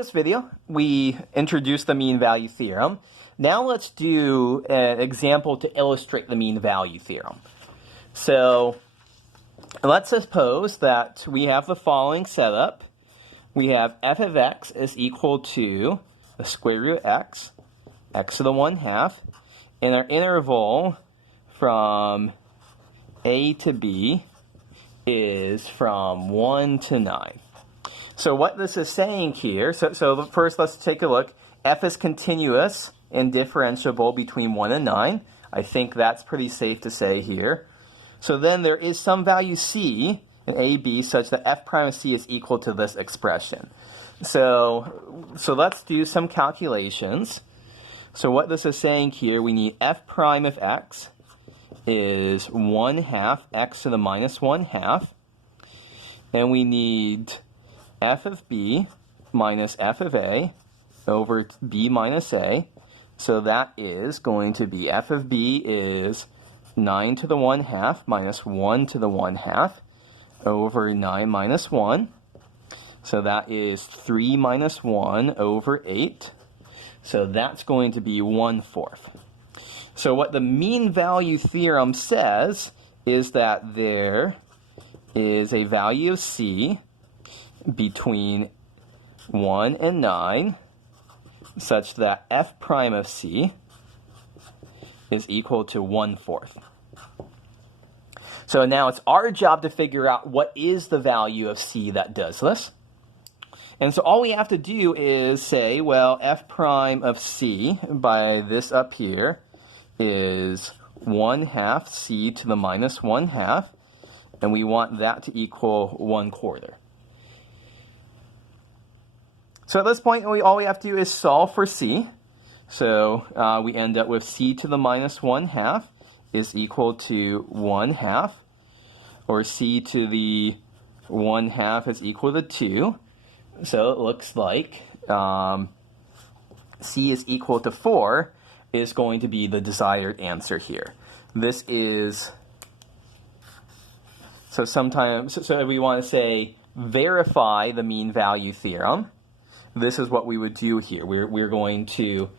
previous video, we introduced the mean value theorem. Now let's do an example to illustrate the mean value theorem. So let's suppose that we have the following setup. We have f of x is equal to the square root of x, x to the 1/2, and our interval from a to b is from 1 to 9. So what this is saying here, so first let's take a look. F is continuous and differentiable between 1 and 9. I think that's pretty safe to say here. So then there is some value c in a, b such that f prime of c is equal to this expression. So let's do some calculations. So what this is saying here, we need f prime of x is 1/2 x to the minus 1/2. And we need f of b minus f of a over b minus a. So that is going to be f of b is 9 to the 1/2 minus 1 to the 1/2 over 9 minus 1. So that is 3 minus 1 over 8. So that's going to be 1/4. So what the mean value theorem says is that there is a value of c between 1 and 9 such that f prime of c is equal to 1/4. So now it's our job to figure out what is the value of c that does this. And so all we have to do is say, well, f prime of c by this up here is 1/2 c to the minus 1/2, and we want that to equal 1/4. So at this point, all we have to do is solve for c. So we end up with c to the minus 1/2 is equal to 1/2, or c to the 1/2 is equal to 2. So it looks like c is equal to 4 is going to be the desired answer here. This is, so if we want to say verify the mean value theorem, this is what we would do here. We're going to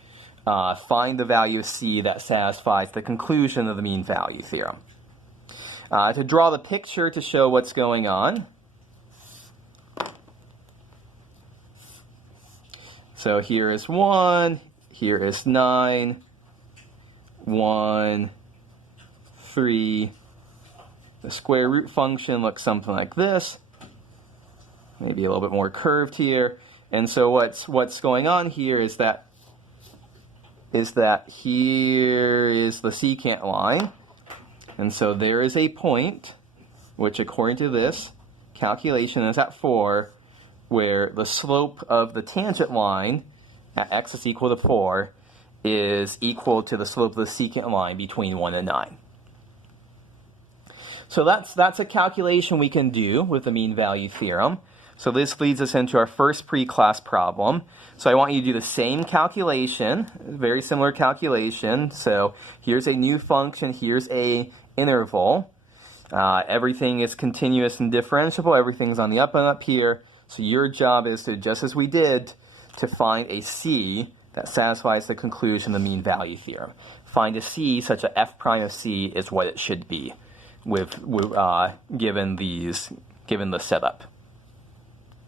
find the value of c that satisfies the conclusion of the mean value theorem. To draw the picture to show what's going on, so here is 1, here is 9, 1, 3. The square root function looks something like this. Maybe a little bit more curved here. And so what's going on here is that here is the secant line. And so there is a point, which according to this calculation is at 4, where the slope of the tangent line at x is equal to 4 is equal to the slope of the secant line between 1 and 9. So that's a calculation we can do with the mean value theorem. So this leads us into our first pre-class problem. So I want you to do the same calculation, very similar calculation. So here's a new function, here's a interval. Everything is continuous and differentiable, everything's on the up and up here. So your job is to, just as we did, to find a c that satisfies the conclusion of the mean value theorem. Find a c such that f prime of c is what it should be given the setup.